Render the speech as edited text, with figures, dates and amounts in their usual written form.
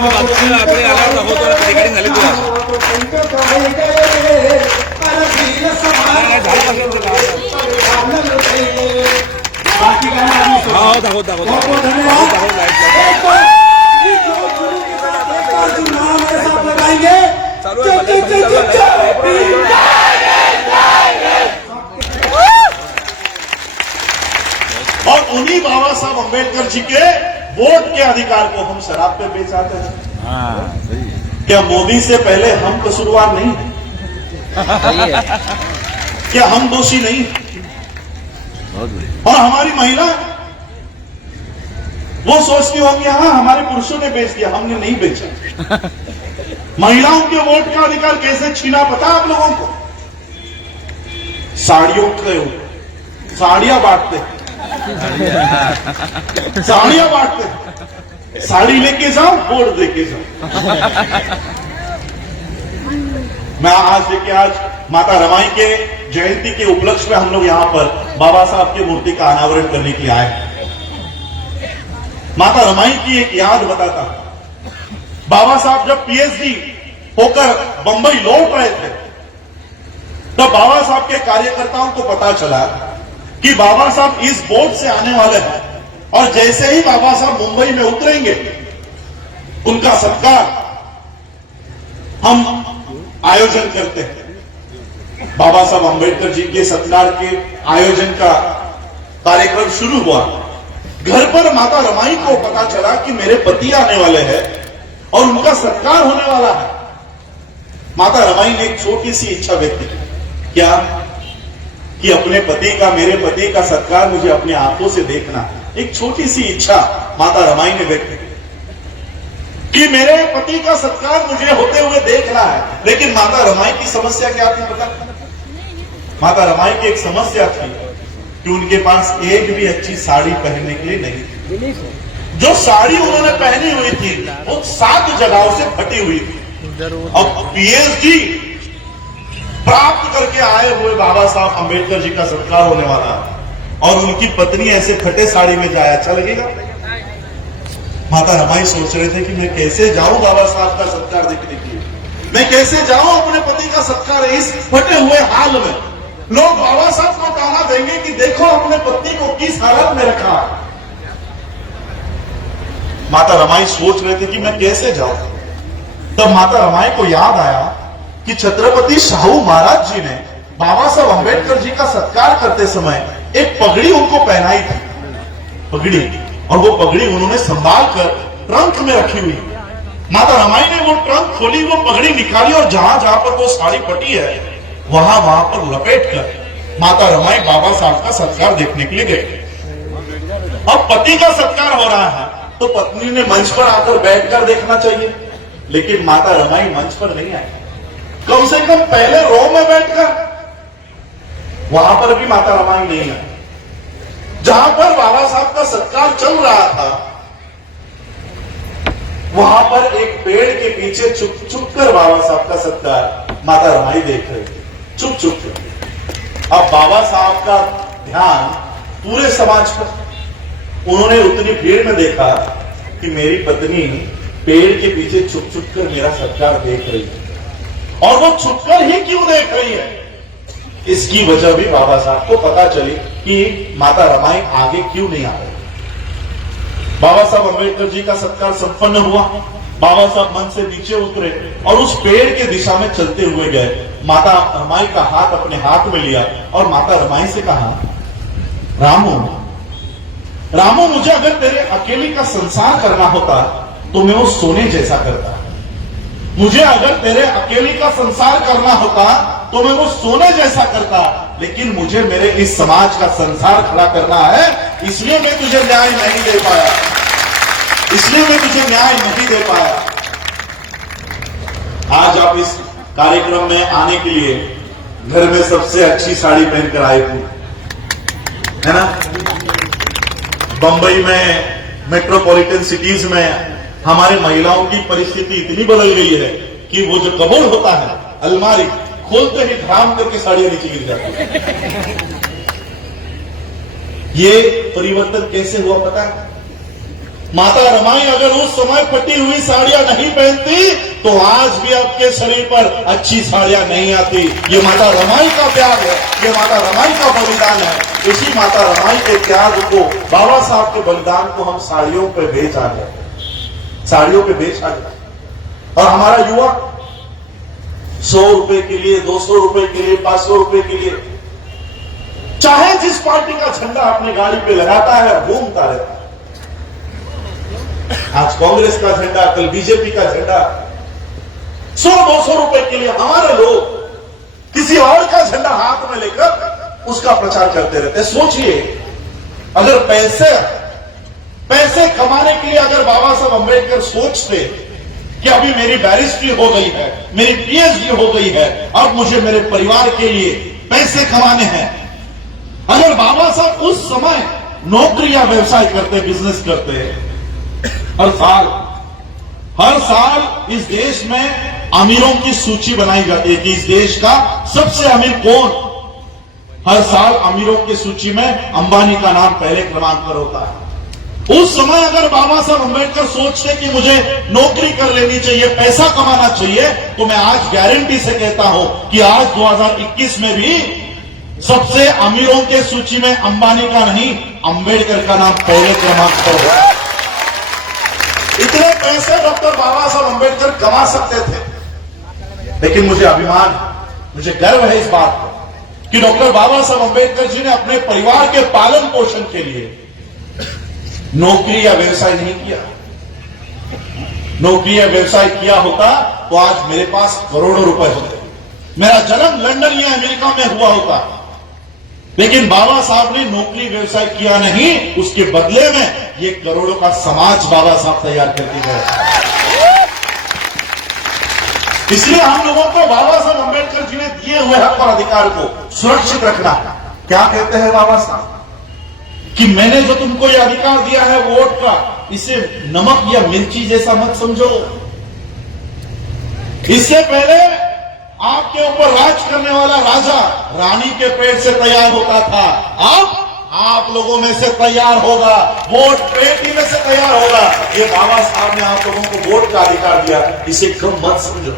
आपण आल्यावर दाखवतो ना रिगार्डिंग झाली तुला चालू और उन्हीं बाबा साहब अम्बेडकर जी के वोट के अधिकार को हम शराब पे बेचाते हैं। क्या मोदी से पहले हम कसूरवार नहीं है? क्या हम दोषी नहीं है? और हमारी महिला वो सोचती होंगी हाँ हमारे पुरुषों ने बेच दिया, हमने नहीं बेचा। महिलाओं के वोट का अधिकार कैसे छीना पता आप लोगों को? साड़ियां बांटते, साड़ियां बांटते, साड़ी लेके जाओ वोट देके जाओ। मैं आज माता रमाई के जयंती के उपलक्ष्य में हम लोग यहां पर बाबा साहब की मूर्ति का अनावरण करने के लिए आए। माता रमाई की एक याद बताता हूं। बाबा साहब जब पीएचडी होकर बंबई लौट रहे थे तो बाबा साहब के कार्यकर्ताओं को पता चला कि बाबा साहब इस बोट से आने वाले हैं और जैसे ही बाबा साहब मुंबई में उतरेंगे उनका सत्कार हम आयोजन करते हैं। बाबा साहब अंबेडकर जी के सत्कार के आयोजन का कार्यक्रम शुरू हुआ। घर पर माता रमाई को पता चला कि मेरे पति आने वाले हैं और उनका सत्कार होने वाला है। माता रमाई ने एक छोटी सी इच्छा व्यक्त की। क्या? कि अपने पति का, मेरे पति का सत्कार मुझे अपने आंखों से देखना। एक छोटी सी इच्छा माता रमाई ने व्यक्त की कि मेरे पति का सत्कार मुझे होते हुए देखना है। लेकिन माता रमाई की समस्या क्या थी पता? माता रमाई की एक समस्या थी कि उनके पास एक भी अच्छी साड़ी पहनने के लिए नहीं थी। जो साड़ी उन्होंने पहनी हुई थी वो 7 जगहों से फटी हुई थी। अब पीएचडी प्राप्त करके आए हुए बाबा साहब अंबेडकर जी का सत्कार होने वाला है और उनकी पत्नी ऐसे फटे साड़ी में जाए, अच्छा लगेगा? माता रमाई सोच रहे थे कि मैं कैसे जाऊं बाबा साहब का सत्कार देखने के लिए, मैं कैसे जाऊं अपने पति का सत्कार इस फटे हुए हाल में। लोग बाबा साहब को ताना देंगे कि देखो अपने पत्नी को किस हालत में रखा। माता रमाई सोच रहे थे कि मैं कैसे जाऊं। तब माता रमाई को याद आया कि छत्रपति शाहू महाराज जी ने बाबा साहब अंबेडकर जी का सत्कार करते समय एक पगड़ी उनको पहनाई थी, पगड़ी, और वो पगड़ी उन्होंने संभाल कर ट्रंक में रखी हुई। माता रमाई ने वो ट्रंक खोली, वो पगड़ी निकाली और जहां जहां पर वो साड़ी पटी है वहां पर लपेट कर माता रमाई बाबा साहब का सत्कार देखने के लिए गए। अब पति का सत्कार हो रहा है तो पत्नी ने मंच पर आकर बैठकर देखना चाहिए, लेकिन माता रमाई मंच पर नहीं आई। कम से कम पहले रो में बैठकर, वहां पर भी माता रमाई नहीं आई। जहां पर बाबा साहब का सत्कार चल रहा था वहां पर एक पेड़ के पीछे चुप चुप कर बाबा साहब का सत्कार माता रमाई देख रही थी, चुप चुप कर। अब बाबा साहब का ध्यान पूरे समाज पर। उन्होंने उतनी भीड़ में देखा कि मेरी पत्नी पेड़ के पीछे छुप छुप कर मेरा सत्कार देख रही है, और वो छुपकर ही क्यों देख रही है, इसकी वजह भी बाबा साहब को पता चली कि माता रमाई आगे क्यों नहीं आ रही। बाबा साहब अंबेडकर जी का सत्कार संपन्न हुआ। बाबा साहब मंच से नीचे उतरे और उस पेड़ के दिशा में चलते हुए गए। माता रमाई का हाथ अपने हाथ में लिया और माता रमाई से कहा, रामू, रामू, मुझे अगर तेरे अकेले का संसार करना होता तो मैं वो सोने जैसा करता। मुझे अगर तेरे अकेले का संसार करना होता तो मैं वो सोने जैसा करता, लेकिन मुझे मेरे इस समाज का संसार खड़ा करना है, इसलिए मैं तुझे न्याय नहीं दे पाया, इसलिए मैं तुझे न्याय नहीं दे पाया। आज आप इस कार्यक्रम में आने के लिए घर में सबसे अच्छी साड़ी पहनकर आए थे, है ना? बंबई में, मेट्रोपॉलिटन सिटीज में हमारे महिलाओं की परिस्थिति इतनी बदल गई है कि वो जो कबोर्ड होता है, अलमारी खोलते ही धड़ाम करके साड़ियां नीचे गिर जाती है। ये परिवर्तन कैसे हुआ पता है? माता रमाई अगर उस समय फटी हुई साड़ियां नहीं पहनती तो आज भी आपके शरीर पर अच्छी साड़ियां नहीं आती। ये माता रमाई का त्याग है, ये माता रमाई का बलिदान है। इसी माता रमाई के त्याग को, बाबा साहब के बलिदान को हम साड़ियों पे बेच आ गए, साड़ियों पे बेच आ गए। और हमारा युवा 100 रुपए के लिए, 200 रुपए के लिए, 500 रुपए के लिए चाहे जिस पार्टी का झंडा अपनी गाड़ी पे लगाता है, घूमता रहता है। आज कांग्रेस का झंडा, कल बीजेपी का झंडा, 100-200 रुपए के लिए हमारे लोग किसी और का झंडा हाथ में लेकर उसका प्रचार करते रहते। सोचिए, अगर पैसे कमाने के लिए अगर बाबा साहब अंबेडकर सोचते कि अभी मेरी बैरिस्ट्री हो गई है, मेरी पीएचडी हो गई है, अब मुझे मेरे परिवार के लिए पैसे कमाने हैं, अगर बाबा साहब उस समय नौकरी या व्यवसाय करते, बिजनेस करते, हर साल इस देश में अमीरों की सूची बनाई जाती है कि इस देश का सबसे अमीर कौन। हर साल अमीरों की सूची में अंबानी का नाम पहले क्रमांक पर होता है। उस समय अगर बाबा साहब अंबेडकर सोचते कि मुझे नौकरी कर लेनी चाहिए, पैसा कमाना चाहिए, तो मैं आज गारंटी से कहता हूं कि आज 2021 में भी सबसे अमीरों के सूची में अंबानी का नहीं, अंबेडकर का नाम पहले क्रमांक पर होगा। इतने पैसे डॉक्टर बाबा साहब अंबेडकर कमा सकते थे, लेकिन मुझे अभिमान, मुझे गर्व है इस बात पर कि डॉक्टर बाबा साहब अंबेडकर जी ने अपने परिवार के पालन पोषण के लिए नौकरी या व्यवसाय नहीं किया। नौकरी या व्यवसाय किया होता तो आज मेरे पास करोड़ों रुपए होते, मेरा जन्म लंदन या अमेरिका में हुआ होता। लेकिन बाबा साहब ने नौकरी व्यवसाय किया नहीं, उसके बदले में ये करोड़ों का समाज बाबा साहब तैयार करके गए। इसलिए हम लोगों को बाबा साहब अंबेडकर जी ने दिए हुए हक और अधिकार को सुरक्षित रखना। क्या कहते हैं बाबा साहब कि मैंने जो तुमको ये अधिकार दिया है वोट का, इसे नमक या मिर्ची जैसा मत समझो। इससे पहले आपके ऊपर राज करने वाला राजा रानी के पेट से तैयार होता था, अब आप लोगों में से तैयार होगा, वोट पेटी में से तैयार होगा। ये बाबा साहब ने आप लोगों को वोट का अधिकार दिया, इसे कम मत समझो।